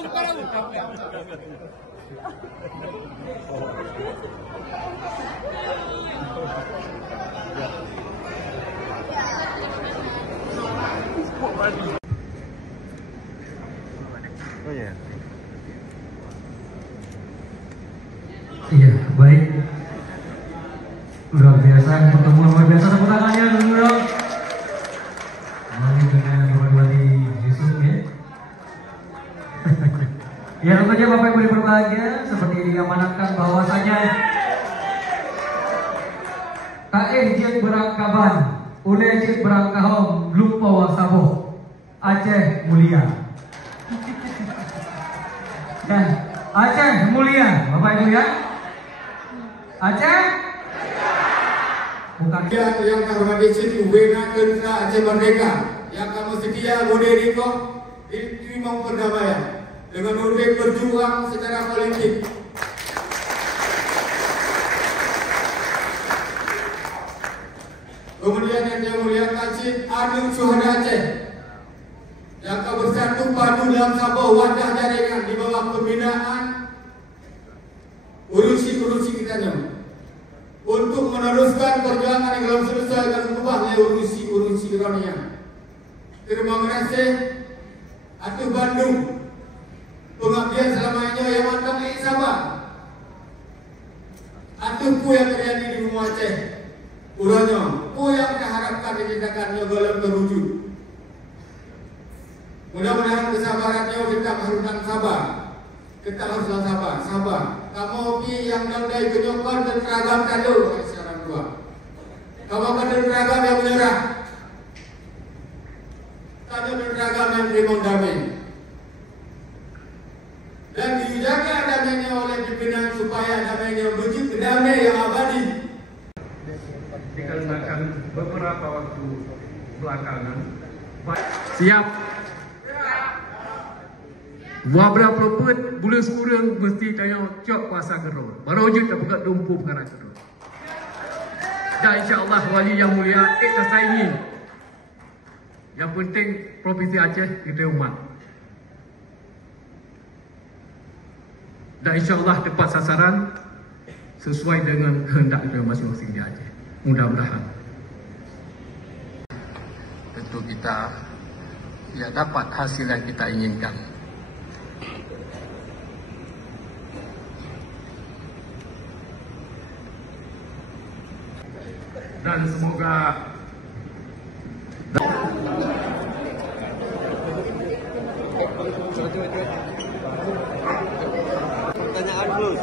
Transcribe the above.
Oh ya. Iya, baik. Luar biasa, pertemuan luar biasa, tepuk tangannya dulu dong. Kembali dengan Ibu-Ibu Yusuf ya. Ya tentunya Bapak Ibu yang berbahagia, seperti diamanatkan bahwasanya KM Jet Berangkaban, Ule Jet Berangkahom, Lupa Wasabo, Aceh Mulia. Dan Aceh Mulia, Bapak Ibu ya. Aceh bukan yang terhormat di sini Wena Kerja Aceh Merdeka yang kamu setia moderi kok diterima perdamaian dengan udah berjuang secara politik. Kemudian yang saya muliakan Cik Anu Syuhada Aceh yang kau bersatu padu dalam sebuah wadah jaringan di bawah pembinaan urusi kita untuk meneruskan perjuangan yang belum selesai dan mengubahnya urusi Irania. Terima kasih Atuh Bandung, pengabdian selamanya yang matang sabar. Atuhku yang terjadi di Bumi Aceh, uranya, ku yang diharapkan ditindakannya belum terwujud. Mudah-mudahan kesabarannya kita haruskan sabar. Kita haruslah sabar. Kamu yang nandai kenyokon dan teragam tadu orang tua. Kamu kan teragam yang menyerah. Tadu teragam yang terima damai. Dan dijaga damainya oleh pimpinan supaya damainya menuju ke damai yang abadi. Dikarenakan beberapa waktu belakangan siap. Wabra pelopet bulan sekurang mesti tanya cok kuasa gerol. Baru wujud tak buka dumpu perkara gerol. Dan insyaAllah wali yang mulia selesai ini. Yang penting Provinsi Aceh kita umat. Dan insyaAllah tepat sasaran sesuai dengan kehendak kita masing-masing di Aceh. Mudah-mudahan. Tentu kita ya dapat hasil yang kita inginkan. Dan semoga Pertanyaan dulu.